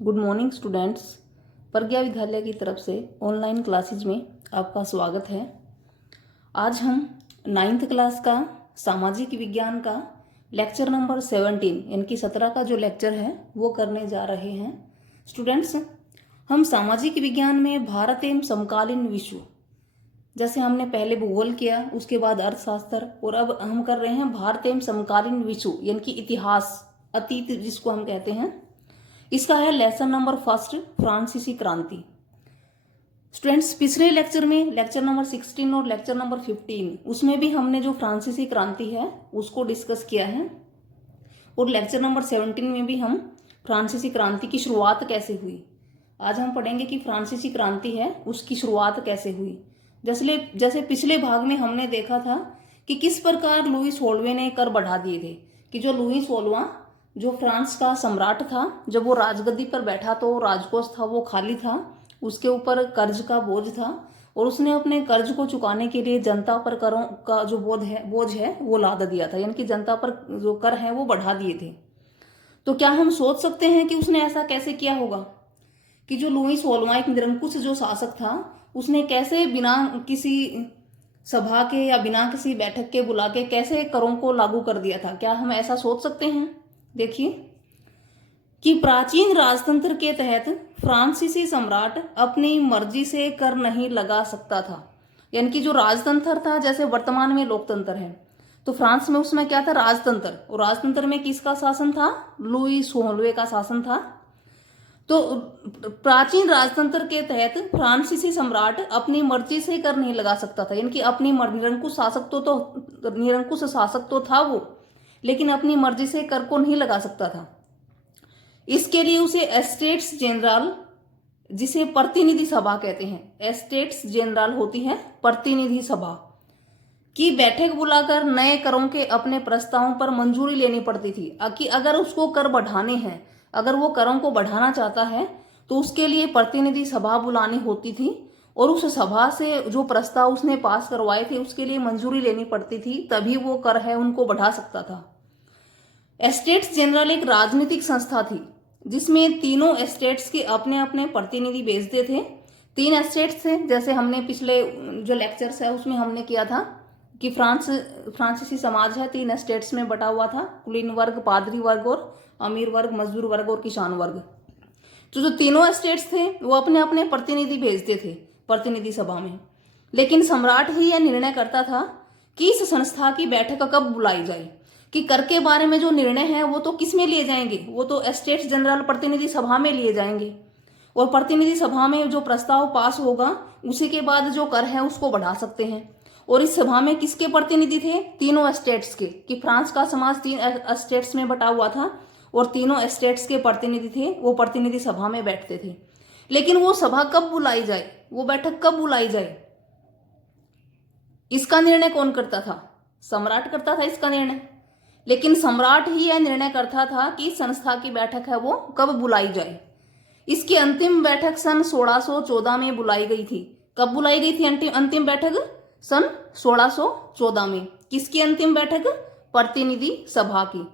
Good morning students. प्रज्ञा विद्यालय की तरफ से ऑनलाइन क्लासेज में आपका स्वागत है। आज हम 9th क्लास का सामाजिक विज्ञान का लेक्चर नंबर 17 यानी कि 17 का जो लेक्चर है वो करने जा रहे हैं। स्टूडेंट्स, हम सामाजिक विज्ञान में भारत एवं समकालीन विश्व, जैसे हमने पहले भूगोल किया, उसके बाद अर्थशास्त्र, और अब हम कर रहे हैं भारत एवं समकालीन विश्व यानी कि इतिहास, अतीत जिसको हम कहते हैं। इसका है लेसन नंबर फर्स्ट, फ्रांसीसी क्रांति। स्टूडेंट्स, पिछले लेक्चर में लेक्चर नंबर 16 और लेक्चर नंबर 15 उसमें भी हमने जो फ्रांसीसी क्रांति है उसको डिस्कस किया है, और लेक्चर नंबर 17 में भी हम फ्रांसीसी क्रांति की शुरुआत कैसे हुई। आज हम पढ़ेंगे कि फ्रांसीसी क्रांति है उसकी शुरुआत कैसे हुई। जैसे पिछले भाग में हमने देखा था कि किस प्रकार लुई 16वें ने कर बढ़ा दिए थे, कि जो लुई 16वां जो फ्रांस का सम्राट था, जब वो राजगद्दी पर बैठा तो राजकोष था वो खाली था, उसके ऊपर कर्ज का बोझ था, और उसने अपने कर्ज को चुकाने के लिए जनता पर करों का जो बोझ है वो लाद दिया था, यानी कि जनता पर जो कर है वो बढ़ा दिए थे। तो क्या हम सोच सकते हैं कि उसने ऐसा कैसे किया होगा, कि जो लुई 16वां एक निरंकुश जो शासक था, उसने कैसे बिना किसी सभा के या बिना किसी बैठक के बुला के कैसे करों को लागू कर दिया था। क्या हम ऐसा सोच सकते हैं? देखिए कि प्राचीन राजतंत्र के तहत फ्रांसीसी सम्राट अपनी मर्जी से कर नहीं लगा सकता था, यानी कि जो राजतंत्र था, जैसे वर्तमान में लोकतंत्र है, तो फ्रांस में उसमें क्या था? राजतंत्र। और राजतंत्र में किसका शासन था? लुई 16वें का शासन था। तो प्राचीन राजतंत्र के तहत फ्रांसीसी सम्राट अपनी मर्जी से कर नहीं लगा सकता था, यानी कि अपनी निरंकुश शासक तो था वो, लेकिन अपनी मर्जी से कर को नहीं लगा सकता था। इसके लिए उसे एस्टेट्स जनरल, जिसे प्रतिनिधि सभा कहते हैं, एस्टेट्स जनरल होती है प्रतिनिधि सभा, की बैठक बुलाकर नए करों के अपने प्रस्तावों पर मंजूरी लेनी पड़ती थी। कि अगर उसको कर बढ़ाने हैं, अगर वो करों को बढ़ाना चाहता है तो उसके लिए प्रतिनिधि सभा बुलानी होती थी, और उस सभा से जो प्रस्ताव उसने पास करवाए थे उसके लिए मंजूरी लेनी पड़ती थी, तभी वो कर है उनको बढ़ा सकता था। एस्टेट्स जनरल एक राजनीतिक संस्था थी जिसमें तीनों एस्टेट्स के अपने अपने प्रतिनिधि भेजते थे। 3 एस्टेट्स थे, जैसे हमने पिछले जो लेक्चर्स है उसमें हमने किया था कि फ्रांसीसी समाज है 3 एस्टेट्स में बटा हुआ था, कुलीन वर्ग, पादरी वर्ग और अमीर वर्ग, मजदूर वर्ग और किसान वर्ग। तो जो तीनों एस्टेट्स थे वो अपने अपने प्रतिनिधि भेजते थे प्रतिनिधि सभा में, लेकिन सम्राट ही यह निर्णय करता था कि इस संस्था की बैठक कब बुलाई जाए, कि कर के बारे में जो निर्णय है वो तो किस में लिए जाएंगे, वो तो एस्टेट्स जनरल प्रतिनिधि सभा में लिए जाएंगे, और प्रतिनिधि सभा में जो प्रस्ताव पास होगा उसी के बाद जो कर है उसको बढ़ा सकते हैं। और इस सभा में किसके प्रतिनिधि थे? तीनों एस्टेट्स के, कि फ्रांस का समाज 3 एस्टेट्स में बटा हुआ था और तीनों एस्टेट्स के प्रतिनिधि थे, वो प्रतिनिधि सभा में बैठते थे। लेकिन वो सभा कब बुलाई जाए, वो बैठक कब बुलाई जाए, इसका निर्णय कौन करता था? सम्राट करता था इसका निर्णय। लेकिन सम्राट ही यह निर्णय करता था कि संस्था की बैठक है वो कब बुलाई जाए। इसकी अंतिम बैठक सन 1614 में बुलाई गई थी। कब बुलाई गई थी अंतिम बैठक? सन 1614 में। किसकी अंतिम बैठक? प्रतिनिधि सभा की।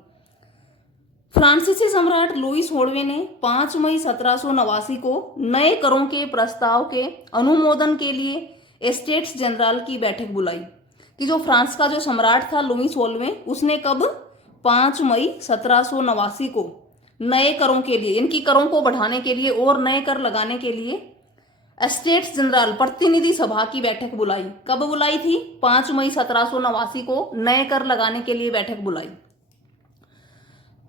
फ्रांसीसी सम्राट लुई 16वें ने 5 मई 1789 को नए करों के प्रस्ताव के अनुमोदन के लिए एस्टेट्स जनरल की बैठक बुलाई। कि जो फ्रांस का जो सम्राट था लुई 16वें, उसने कब? 5 मई 1789 को नए करों के लिए, इनकी करों को बढ़ाने के लिए और नए कर लगाने के लिए एस्टेट्स जनरल प्रतिनिधि सभा की बैठक बुलाई। कब बुलाई थी? 5 मई 1789 को नए कर लगाने के लिए बैठक बुलाई।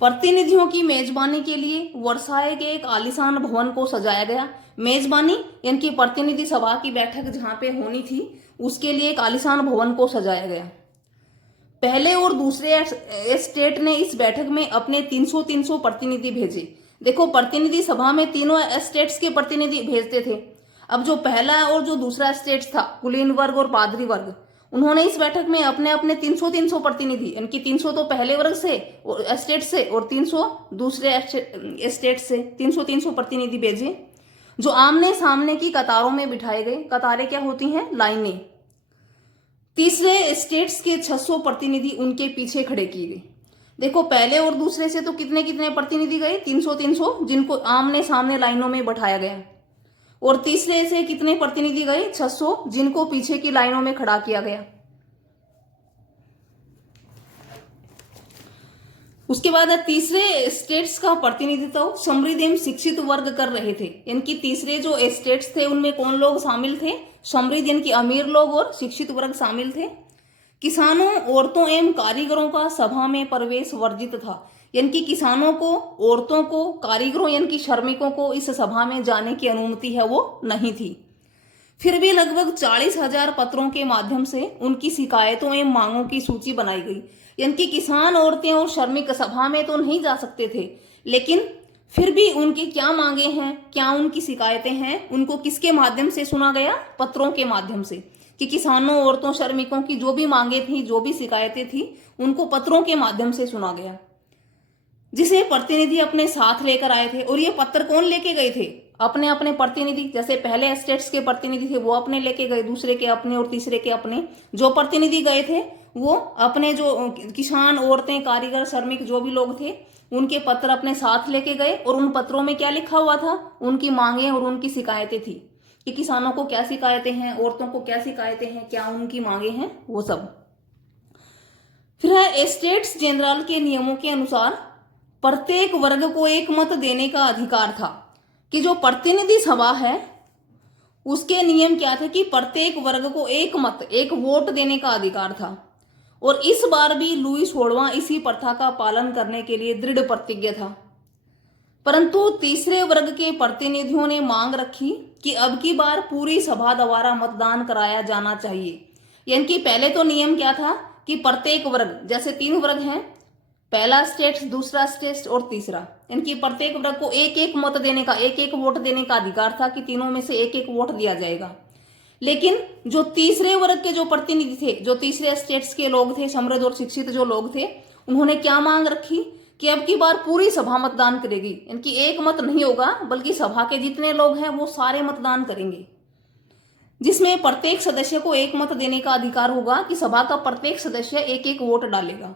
प्रतिनिधियों की मेजबानी के लिए वर्साय के एक आलीशान भवन को सजाया गया। मेजबानी यानी कि प्रतिनिधि सभा की बैठक जहां पे होनी थी उसके लिए एक आलीशान भवन को सजाया गया। पहले और दूसरे एस्टेट ने इस बैठक में अपने 300 प्रतिनिधि भेजे। देखो, प्रतिनिधि सभा में तीनों एस्टेट्स के प्रतिनिधि भेजते थे। अब जो पहला और जो दूसरा एस्टेट था, कुलीन वर्ग और पादरी वर्ग, उन्होंने इस बैठक में अपने अपने 300 प्रतिनिधि, यानी 300 तो पहले वर्ग से एस्टेट से और 300 दूसरे एस्टेट से 300 प्रतिनिधि भेजे, जो आमने सामने की कतारों में बिठाए गए। कतारें क्या होती हैं? लाइनें। तीसरे स्टेट्स के 600 प्रतिनिधि उनके पीछे खड़े किए गए। देखो पहले और दूसरे से तो कितने कितने प्रतिनिधि गए, 300 300, जिनको आमने सामने लाइनों में बैठाया गया। और तीसरे से कितने प्रतिनिधि गए, 600, जिनको पीछे की लाइनों में खड़ा किया गया। उसके बाद तीसरे स्टेट्स का प्रतिनिधित्व समृद्ध एवं शिक्षित वर्ग कर रहे थे। इनकी तीसरे जो स्टेट्स थे उनमें कौन लोग शामिल थे, समृद्ध यानी कि अमीर लोग और शिक्षित वर्ग शामिल थे। किसानों, औरतों एवं कारीगरों का सभा में प्रवेश वर्जित था, यानी कि किसानों को, औरतों को, कारीगरों यानी कि श्रमिकों को इस सभा में जाने की अनुमति है वो नहीं थी। फिर भी लगभग 40,000 पत्रों के माध्यम से उनकी शिकायतों एवं मांगों की सूची बनाई गई। यानी कि किसान, औरतें और श्रमिक सभा में तो नहीं जा सकते थे, लेकिन फिर भी उनकी क्या मांगे हैं, क्या उनकी शिकायतें हैं, उनको किसके माध्यम से सुना गया, पत्रों के माध्यम से। कि किसानों, औरतों, श्रमिकों की जो भी मांगे थी, जो भी शिकायतें थी, उनको पत्रों के माध्यम से सुना गया, जिसे प्रतिनिधि अपने साथ लेकर आए थे। और ये पत्र कौन लेके गए थे, अपने अपने प्रतिनिधि। जैसे पहले स्टेट्स के प्रतिनिधि थे वो अपने लेके गए, दूसरे के अपने और तीसरे के अपने। जो प्रतिनिधि गए थे वो अपने जो किसान, औरतें, कारीगर, श्रमिक जो भी लोग थे उनके पत्र अपने साथ लेके गए। और उन पत्रों में क्या लिखा हुआ था, उनकी मांगे और उनकी शिकायतें थी कि किसानों को क्या शिकायतें हैं, औरतों को क्या शिकायतें हैं, क्या उनकी मांगे हैं, वो सब। फिर है स्टेट्स जनरल के नियमों के अनुसार प्रत्येक वर्ग को एक मत देने का अधिकार था। कि जो प्रतिनिधि सभा है उसके नियम क्या थे कि प्रत्येक वर्ग को एक मत, एक वोट देने का अधिकार था। और इस बार भी लुई 16वां इसी प्रथा का पालन करने के लिए दृढ़ प्रतिज्ञ था। परंतु तीसरे वर्ग के प्रतिनिधियों ने मांग रखी कि अब की बार पूरी सभा द्वारा मतदान कराया जाना चाहिए। यानी कि पहले तो नियम क्या था कि प्रत्येक वर्ग, जैसे 3 वर्ग हैं, पहला स्टेट, दूसरा स्टेट और तीसरा, इनकी प्रत्येक वर्ग को एक एक मत देने का, एक एक वोट देने का अधिकार था कि तीनों में से एक एक वोट दिया जाएगा। लेकिन जो तीसरे वर्ग के जो प्रतिनिधि थे, जो तीसरे स्टेट्स के लोग थे, समृद्ध और शिक्षित जो लोग थे, उन्होंने क्या मांग रखी कि अब की बार पूरी सभा मतदान करेगी। इनकी एक मत नहीं होगा बल्कि सभा के जितने लोग हैं वो सारे मतदान करेंगे, जिसमें प्रत्येक सदस्य को एक मत देने का अधिकार होगा कि सभा का प्रत्येक सदस्य एक एक वोट डालेगा।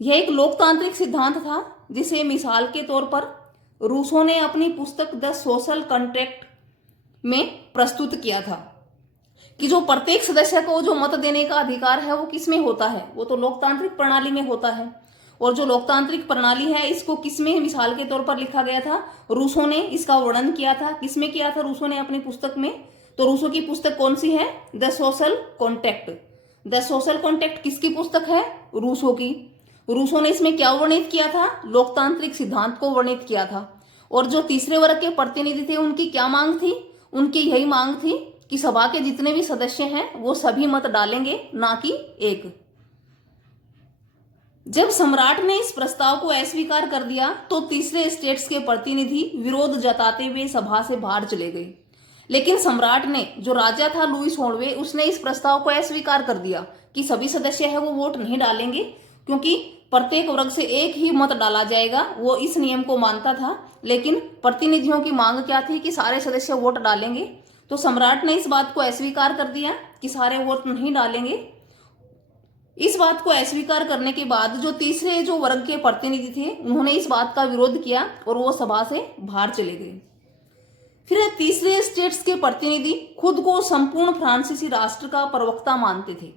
यह एक लोकतांत्रिक सिद्धांत था जिसे मिसाल के तौर पर रूसो ने अपनी पुस्तक द सोशल कॉन्ट्रैक्ट में प्रस्तुत किया था कि जो प्रत्येक सदस्य को जो मत देने का अधिकार है वो किस में होता है, वो तो लोकतांत्रिक प्रणाली में होता है। और जो लोकतांत्रिक प्रणाली है इसको किसमें मिसाल के तौर पर लिखा गया था, रूसो ने इसका वर्णन किया था। किसमें किया था रूसो ने अपनी पुस्तक में, तो रूसो की पुस्तक कौन सी है, the social contract. The social contract किसकी पुस्तक है, रूसो की। रूसो ने इसमें क्या वर्णित किया था, लोकतांत्रिक सिद्धांत को वर्णित किया था। और जो तीसरे वर्ग के प्रतिनिधि थे उनकी क्या मांग थी, उनकी यही मांग थी कि सभा के जितने भी सदस्य हैं वो सभी मत डालेंगे, ना कि एक। जब सम्राट ने इस प्रस्ताव को अस्वीकार कर दिया तो तीसरे स्टेट्स के प्रतिनिधि विरोध जताते हुए सभा से बाहर चले गए। लेकिन सम्राट ने, जो राजा था लुई 16वें, उसने इस प्रस्ताव को अस्वीकार कर दिया कि सभी सदस्य है वो वोट नहीं डालेंगे, क्योंकि प्रत्येक वर्ग से एक ही मत डाला जाएगा। वो इस नियम को मानता था, लेकिन प्रतिनिधियों की मांग क्या थी कि सारे सदस्य वोट डालेंगे। तो सम्राट ने इस बात को अस्वीकार कर दिया कि सारे वोट नहीं डालेंगे। इस बात को अस्वीकार करने के बाद जो तीसरे जो वर्ग के प्रतिनिधि थे उन्होंने इस बात का विरोध किया और वो सभा से बाहर चले गए। फिर तीसरे स्टेट्स के प्रतिनिधि खुद को संपूर्ण फ्रांसीसी राष्ट्र का प्रवक्ता मानते थे।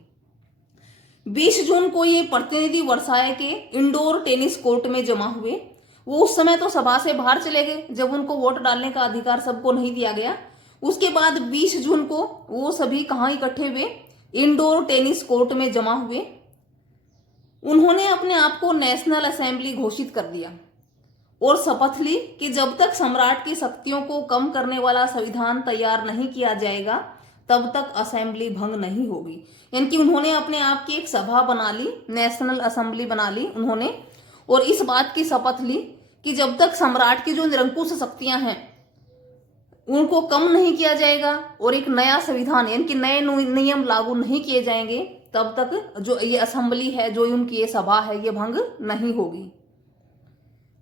20 जून को ये प्रतिनिधि वर्साय के इंडोर टेनिस कोर्ट में जमा हुए। वो उस समय तो सभा से बाहर चले गए जब उनको वोट डालने का अधिकार सबको नहीं दिया गया। उसके बाद 20 जून को वो सभी कहाँ इकट्ठे हुए, इंडोर टेनिस कोर्ट में जमा हुए। उन्होंने अपने आप को नेशनल असेंबली घोषित कर दिया और शपथ ली कि जब तक सम्राट की शक्तियों को कम करने वाला संविधान तैयार नहीं किया जाएगा तब तक असेंबली भंग नहीं होगी। यानी कि उन्होंने अपने आप की एक सभा बना ली, नेशनल असेंबली बना ली उन्होंने, और इस बात की शपथ ली कि जब तक सम्राट की जो निरंकुश शक्तियां हैं उनको कम नहीं किया जाएगा और एक नया संविधान यानी कि नए नियम लागू नहीं किए जाएंगे तब तक जो ये असेंबली है, जो उनकी ये सभा है, ये भंग नहीं होगी।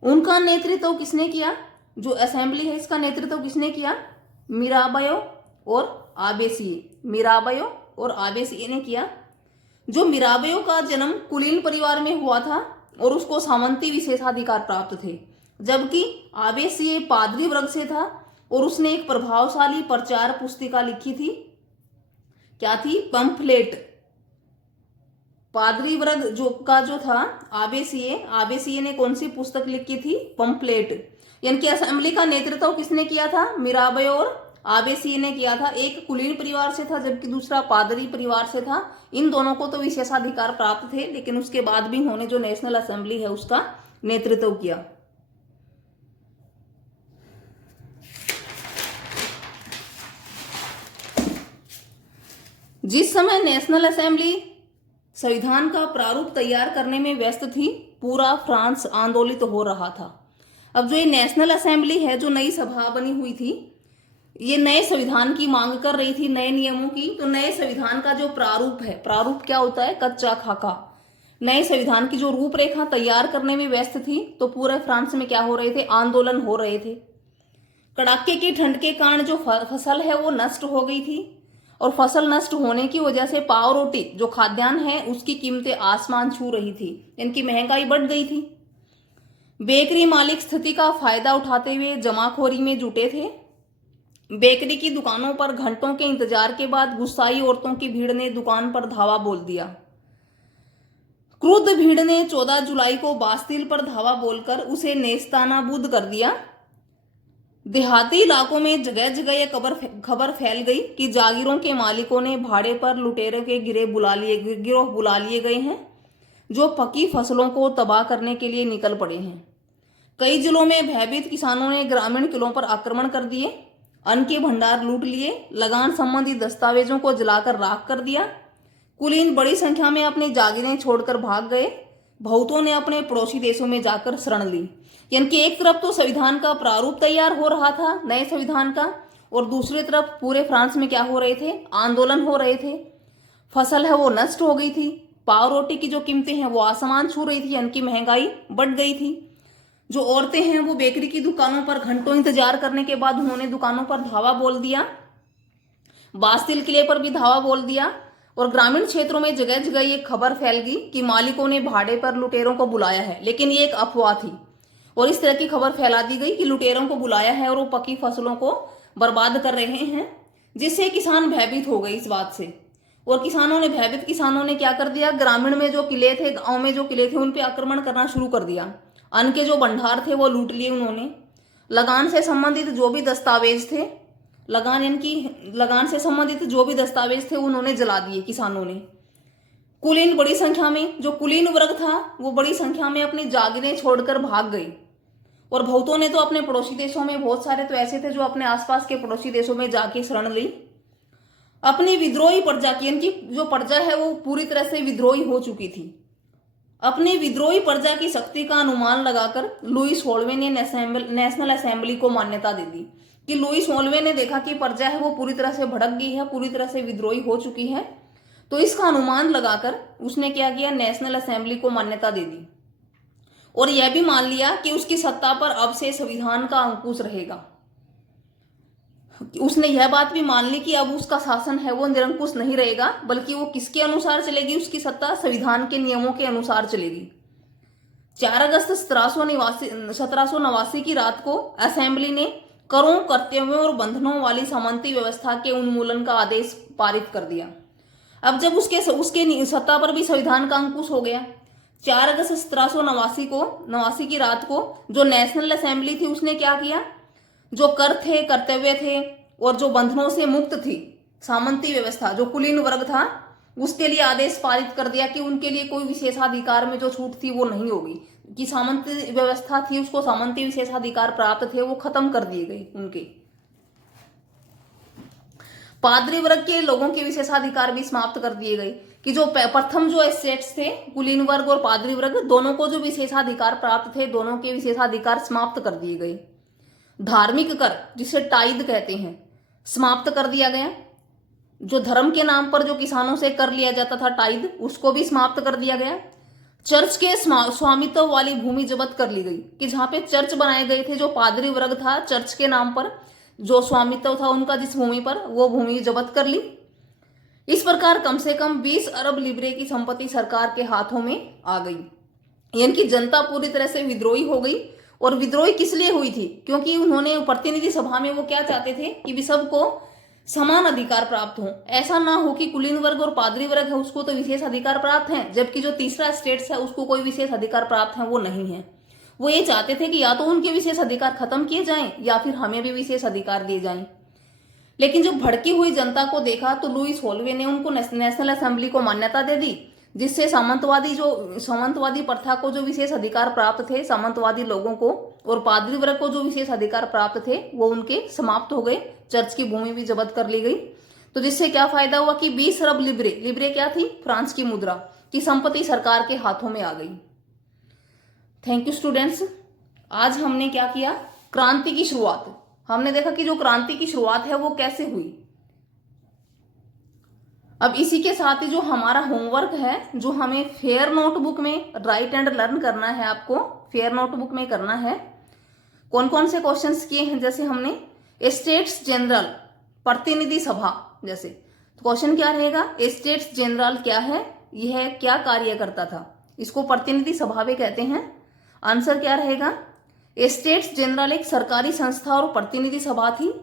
उनका नेतृत्व किसने किया, जो असेंबली है इसका नेतृत्व किसने किया, मिराबायो और आबेसिए। मिराबायो और आबेसिए ने किया। जो मिराबायो का जन्म कुलीन परिवार में हुआ था, और उसको सामंती विशेषाधिकार प्राप्त थे, जबकि आवेसीय पादरी वर्ग से था और उसने एक प्रभावशाली प्रचार पुस्तिका लिखी थी। क्या थी? पंफलेट। पादरी वर्ग जो था आवेसीय ने कौन सी पुस्तक लिखी थी? पंफलेट। यानी कि असेंबली का नेतृत्व किसने किया था? मिराबे और आवेसीय ने किया था। एक कुलीन परिवार से था जबकि दूसरा पादरी परिवार से था। इन दोनों को तो विशेषाधिकार प्राप्त थे, लेकिन उसके बाद भी इन्होंने जो नेशनल असेंबली है उसका नेतृत्व किया। जिस समय नेशनल असेंबली संविधान का प्रारूप तैयार करने में व्यस्त थी, पूरा फ्रांस आंदोलित हो रहा था। अब जो ये नेशनल असेंबली है, जो नई सभा बनी हुई थी, ये नए संविधान की मांग कर रही थी, नए नियमों की। तो नए संविधान का जो प्रारूप है, प्रारूप क्या होता है? कच्चा खाका। नए संविधान की जो रूपरेखा तैयार करने में व्यस्त थी, तो पूरे फ्रांस में क्या हो रहे थे? आंदोलन हो रहे थे। कड़ाके की ठंड के कारण जो फसल है वो नष्ट हो गई थी, और फसल नष्ट होने की वजह से पाव रोटी जो खाद्यान्न है उसकी कीमतें आसमान छू रही थी, इनकी महंगाई बढ़ गई थी। बेकरी मालिक स्थिति का फायदा उठाते हुए जमाखोरी में जुटे थे। बेकरी की दुकानों पर घंटों के इंतजार के बाद गुस्साई औरतों की भीड़ ने दुकान पर धावा बोल दिया। क्रुद्ध भीड़ ने 14 जुलाई को बास्तिल पर धावा बोलकर उसे नेस्तानाबूद कर दिया। देहाती इलाकों में जगह जगह यह खबर फैल गई कि जागीरों के मालिकों ने भाड़े पर लुटेरों के गिरोह बुला लिए गए हैं, जो पकी फसलों को तबाह करने के लिए निकल पड़े हैं। कई जिलों में भयभीत किसानों ने ग्रामीण किलों पर आक्रमण कर दिए, अन्न के भंडार लूट लिए, लगान संबंधी दस्तावेजों को जलाकर राख कर दिया। कुलीन बड़ी संख्या में अपनी जागीरें छोड़कर भाग गए। बहुतों ने अपने पड़ोसी देशों में जाकर शरण ली। यानी कि एक तरफ तो संविधान का प्रारूप तैयार हो रहा था, नए संविधान का, और दूसरी तरफ पूरे फ्रांस में क्या हो रहे थे? आंदोलन हो रहे थे। फसल है वो नष्ट हो गई थी, पाव रोटी की जो कीमतें हैं वो आसमान छू रही थी, यानी कि महंगाई बढ़ गई थी। जो औरतें हैं वो बेकरी की दुकानों पर घंटों इंतजार करने के बाद उन्होंने दुकानों पर धावा बोल दिया, बास्तिल किले पर भी धावा बोल दिया, और ग्रामीण क्षेत्रों में जगह जगह ये खबर फैल गई कि मालिकों ने भाड़े पर लुटेरों को बुलाया है। लेकिन ये एक अफवाह थी, और इस तरह की खबर फैला दी गई कि लुटेरों को बुलाया है और वो पकी फसलों को बर्बाद कर रहे हैं, जिससे किसान भयभीत हो गए इस बात से। और भयभीत किसानों ने क्या कर दिया? ग्रामीण में जो किले थे, गांव में जो किले थे, उन पे आक्रमण करना शुरू कर दिया। अन्न के जो भंडार थे वो लूट लिए उन्होंने। लगान से संबंधित जो भी दस्तावेज थे, लगान से संबंधित जो भी दस्तावेज थे उन्होंने जला दिए किसानों ने। कुलीन बड़ी संख्या में, जो कुलीन वर्ग था वो बड़ी संख्या में अपनी जागीरें छोड़कर भाग गई, और बहुतों ने तो अपने पड़ोसी देशों में, बहुत सारे तो ऐसे थे जो अपने आसपास के पड़ोसी देशों में जाके शरण ली। अपनी विद्रोही प्रजा की, इनकी जो प्रजा है वो पूरी तरह से विद्रोही हो चुकी थी। अपनी विद्रोही प्रजा की शक्ति का अनुमान लगाकर लुई 16वें ने नेशनल असेंबली को मान्यता दे दी कि लुई 16वें ने देखा कि प्रजा है वो पूरी तरह से भड़क गई है, पूरी तरह से विद्रोही हो चुकी है। तो इसका अनुमान लगाकर उसने क्या किया? नेशनल असेंबली को मान्यता दे दी, और यह भी मान लिया कि उसकी सत्ता पर अब से संविधान का अंकुश रहेगा। उसने यह बात भी मान ली कि अब उसका शासन है वो निरंकुश नहीं रहेगा, बल्कि वो किसके अनुसार चलेगी? उसकी सत्ता संविधान के नियमों के अनुसार चलेगी। 4 अगस्त 1789 की रात को असेंबली ने करों, कर्तव्यों और बंधनों वाली सामंती व्यवस्था के उन्मूलन का आदेश पारित कर दिया। अब जब उसके सत्ता पर भी संविधान का अंकुश हो गया, 4 अगस्त 1789 की रात को जो नेशनल असेंबली थी उसने क्या किया? जो कर थे, कर्तव्य थे और जो बंधनों से मुक्त थी सामंती व्यवस्था, जो कुलीन वर्ग था, उसके लिए आदेश पारित कर दिया कि उनके लिए कोई विशेषाधिकार में जो छूट थी वो नहीं होगी, कि सामंती व्यवस्था थी उसको सामंती विशेषाधिकार प्राप्त थे वो खत्म कर दिए गए उनके। पादरी वर्ग के लोगों के विशेषाधिकार भी समाप्त कर दिए गए, कि जो प्रथम जो एस्टेट्स थे, कुलीन वर्ग और पादरी वर्ग दोनों को जो विशेषाधिकार प्राप्त थे, दोनों के विशेषाधिकार समाप्त कर दिए गए। धार्मिक कर, जिसे टाइद कहते हैं, समाप्त कर दिया गया। जो धर्म के नाम पर जो किसानों से कर लिया जाता था टाइद, उसको भी समाप्त कर दिया गया। चर्च के स्वामित्व वाली भूमि जब्त कर ली गई, कि जहां पे चर्च बनाए गए थे, जो पादरी वर्ग था, चर्च के नाम पर जो स्वामित्व था उनका जिस भूमि पर, वो भूमि जब्त कर ली। इस प्रकार कम से कम 20 अरब लिब्रे की संपत्ति सरकार के हाथों में आ गई। यानी कि जनता पूरी तरह से विद्रोही हो गई। और विद्रोही किस लिए हुई थी? क्योंकि उन्होंने प्रतिनिधि सभा में वो क्या चाहते थे कि भी सबको समान अधिकार प्राप्त हो। ऐसा ना हो कि कुलीन वर्ग और पादरी वर्ग है उसको तो विशेष अधिकार प्राप्त है, जबकि जो तीसरा स्टेट्स है उसको कोई विशेष अधिकार प्राप्त है वो नहीं है। वो ये चाहते थे कि या तो उनके विशेष अधिकार खत्म किए जाएं या फिर हमें भी विशेष अधिकार दिए जाएं। लेकिन जब भड़की हुई जनता को देखा तो लुईस होलवे ने उनको नेशनल असेंबली को मान्यता दे दी, जिससे सामंतवादी प्रथा को जो विशेष अधिकार प्राप्त थे सामंतवादी लोगों को, और पादरी वर्ग को जो विशेष अधिकार प्राप्त थे वो उनके समाप्त हो गए। चर्च की भूमि भी जब्त कर ली गई। तो जिससे क्या फायदा हुआ कि 20 अरब लिब्रे क्या थी? फ्रांस की मुद्रा की संपत्ति सरकार के हाथों में आ गई। Thank you students. आज हमने क्या किया? क्रांति की शुरुआत। हमने देखा कि जो क्रांति की शुरुआत है वो कैसे हुई। अब इसी के साथ ही जो हमारा होमवर्क है, जो हमें फेयर नोटबुक में राइट एंड लर्न करना है, आपको फेयर नोटबुक में करना है। कौन कौन से क्वेश्चंस किए हैं? जैसे हमने स्टेट्स जनरल, प्रतिनिधि सभा जैसे, तो क्वेश्चन क्या रहेगा? स्टेट्स जनरल क्या है, यह क्या कार्य करता था? इसको प्रतिनिधि सभा भी कहते हैं। आंसर क्या रहेगा? स्टेट्स जनरल एक सरकारी संस्था और प्रतिनिधि सभा थी।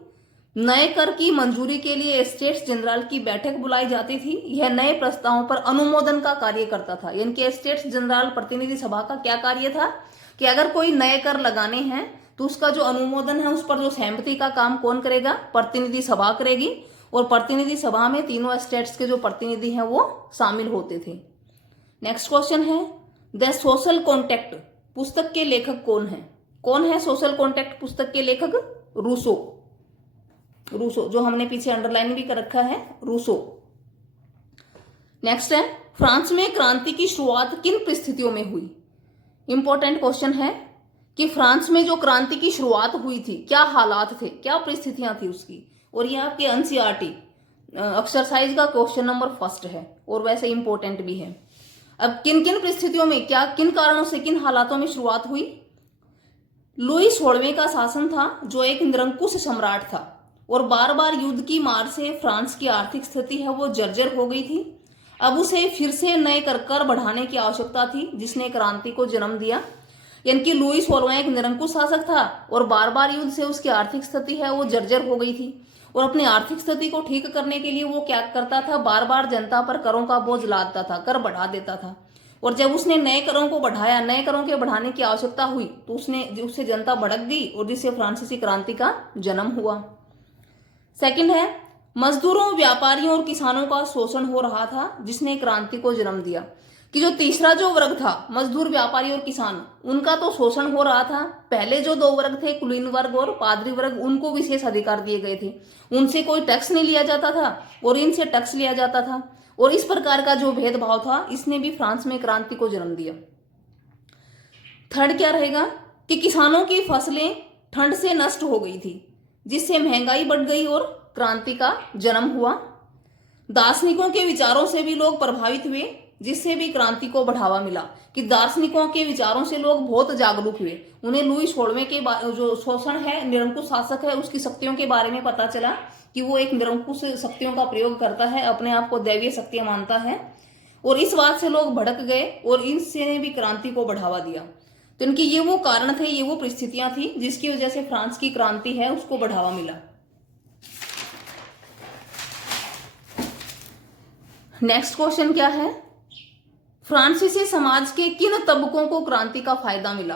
नए कर की मंजूरी के लिए स्टेट्स जनरल की बैठक बुलाई जाती थी। यह नए प्रस्तावों पर अनुमोदन का कार्य करता था। यानी कि स्टेट्स जनरल प्रतिनिधि सभा का क्या कार्य था कि अगर कोई नए कर लगाने हैं तो उसका जो अनुमोदन है, उस पर जो सहमति का काम कौन करेगा? प्रतिनिधि सभा करेगी। और प्रतिनिधि सभा में तीनों स्टेट्स के जो प्रतिनिधि हैं वो शामिल होते थे। नेक्स्ट क्वेश्चन है, द सोशल कॉन्ट्रैक्ट पुस्तक के लेखक कौन है? कौन है सोशल कॉन्ट्रैक्ट पुस्तक के लेखक? रूसो। रूसो, जो हमने पीछे अंडरलाइन भी कर रखा है, रूसो। नेक्स्ट है, फ्रांस में क्रांति की शुरुआत किन परिस्थितियों में हुई? इंपॉर्टेंट क्वेश्चन है कि फ्रांस में जो क्रांति की शुरुआत हुई थी, क्या हालात थे, क्या परिस्थितियां थी उसकी। और ये आपके एनसीईआरटी एक्सरसाइज का क्वेश्चन नंबर 1 है और वैसे इंपॉर्टेंट भी है। अब किन किन परिस्थितियों में, क्या किन कारणों से, किन हालातों में शुरुआत हुई? लुईस 16वें का शासन था जो एक निरंकुश सम्राट था और बार बार युद्ध की मार से फ्रांस की आर्थिक स्थिति है वो जर्जर हो गई थी। अब उसे फिर से नए कर बढ़ाने की आवश्यकता थी, जिसने क्रांति को जन्म दिया। यानी कि लुईस 16वां एक निरंकुश शासक था और बार बार युद्ध से उसकी आर्थिक स्थिति है वो जर्जर हो गई थी। और अपनी आर्थिक स्थिति को ठीक करने के लिए वो क्या करता था? बार बार जनता पर करों का बोझ लादता था, कर बढ़ा देता था। और जब उसने नए करों को बढ़ाया, नए करों के बढ़ाने की आवश्यकता हुई, तो उससे जनता भड़क गई और जिससे फ्रांसीसी क्रांति का जन्म हुआ। सेकंड है, मजदूरों, व्यापारियों और किसानों का शोषण हो रहा था, जिसने क्रांति को जन्म दिया। कि जो तीसरा जो वर्ग था, मजदूर, व्यापारी और किसान, उनका तो शोषण हो रहा था। पहले जो 2 वर्ग थे, कुलीन वर्ग और पादरी वर्ग, उनको विशेष अधिकार दिए गए थे। उनसे कोई टैक्स नहीं लिया जाता था और इनसे टैक्स लिया जाता था। और इस प्रकार का जो भेदभाव था, इसने भी फ्रांस में क्रांति को जन्म दिया। थर्ड क्या रहेगा कि किसानों की फसलें ठंड से नष्ट हो गई थी, जिससे महंगाई बढ़ गई और क्रांति का जन्म हुआ। दार्शनिकों के विचारों से भी लोग प्रभावित हुए, जिससे भी क्रांति को बढ़ावा मिला। कि दार्शनिकों के विचारों से लोग बहुत जागरूक हुए। उन्हें लुईस 16वें के जो शोषण है, निरंकुश शासक है, उसकी शक्तियों के बारे में पता चला कि वो एक निरंकुश शक्तियों का प्रयोग करता है, अपने आप को दैवीय शक्तियां मानता है। और इस बात से लोग भड़क गए और इससे भी क्रांति को बढ़ावा दिया। तो इनके ये वो कारण थे, ये वो परिस्थितियां थी जिसकी वजह से फ्रांस की क्रांति है उसको बढ़ावा मिला। नेक्स्ट क्वेश्चन क्या है? फ्रांसीसी समाज के किन तबकों को क्रांति का फायदा मिला?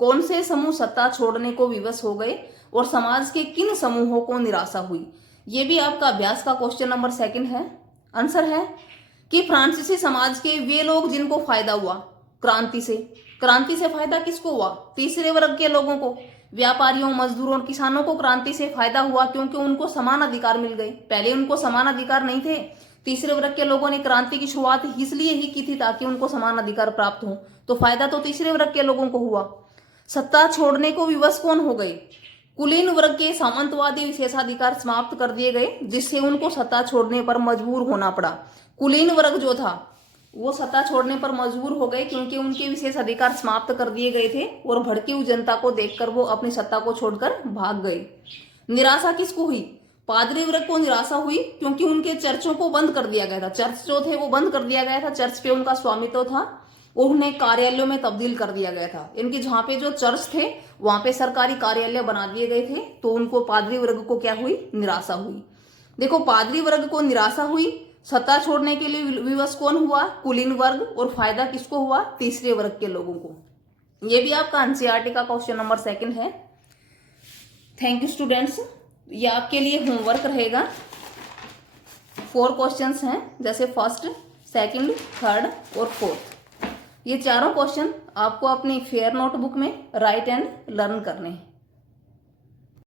कौन से समूह सत्ता छोड़ने को विवश हो गए और समाज के किन समूहों को निराशा हुई? ये भी आपका अभ्यास का क्वेश्चन नंबर 2 है। आंसर है कि फ्रांसीसी समाज के वे लोग जिनको फायदा हुआ क्रांति से। क्रांति से फायदा किसको हुआ? तीसरे वर्ग के लोगों को, व्यापारियों, मजदूरों और किसानों को क्रांति से फायदा हुआ, क्योंकि उनको समान अधिकार मिल गए। पहले उनको समान अधिकार नहीं थे। तीसरे वर्ग के लोगों ने क्रांति की शुरुआत इसलिए ही की थी ताकि उनको समान अधिकार प्राप्त हो। तो फायदा तो तीसरे वर्ग के लोगों को हुआ। सत्ता छोड़ने को विवश कौन हो गए? कुलीन वर्ग के सामंतवादी विशेषाधिकार समाप्त कर दिए गए, जिससे उनको सत्ता छोड़ने पर मजबूर होना पड़ा। कुलीन वर्ग जो था वो सत्ता छोड़ने पर मजबूर हो गए क्योंकि उनके विशेष अधिकार समाप्त कर दिए गए थे और भड़की हुई जनता को देखकर वो अपनी सत्ता को छोड़कर भाग गए। निराशा किसको हुई? पादरी वर्ग को निराशा हुई क्योंकि उनके चर्चों को बंद कर दिया गया था। चर्च जो थे वो बंद कर दिया गया था, चर्च पे उनका स्वामित्व था और उन्हें कार्यालयों में तब्दील कर दिया गया था। इनके जहाँ पे जो चर्च थे वहां पे सरकारी कार्यालय बना दिए गए थे, तो उनको पादरी वर्ग को क्या हुई, निराशा हुई। देखो पादरी वर्ग को निराशा हुई, सत्ता छोड़ने के लिए विवश कौन हुआ, कुलीन वर्ग, और फायदा किसको हुआ, तीसरे वर्ग के लोगों को। ये भी आपका एनसीईआरटी का क्वेश्चन नंबर 2 है। Thank you students. ये आपके लिए होमवर्क रहेगा। 4 क्वेश्चंस हैं, जैसे फर्स्ट, सेकंड, थर्ड और फोर्थ। ये चारों क्वेश्चन आपको अपनी फेयर नोटबुक में राइट एंड लर्न करने हैं।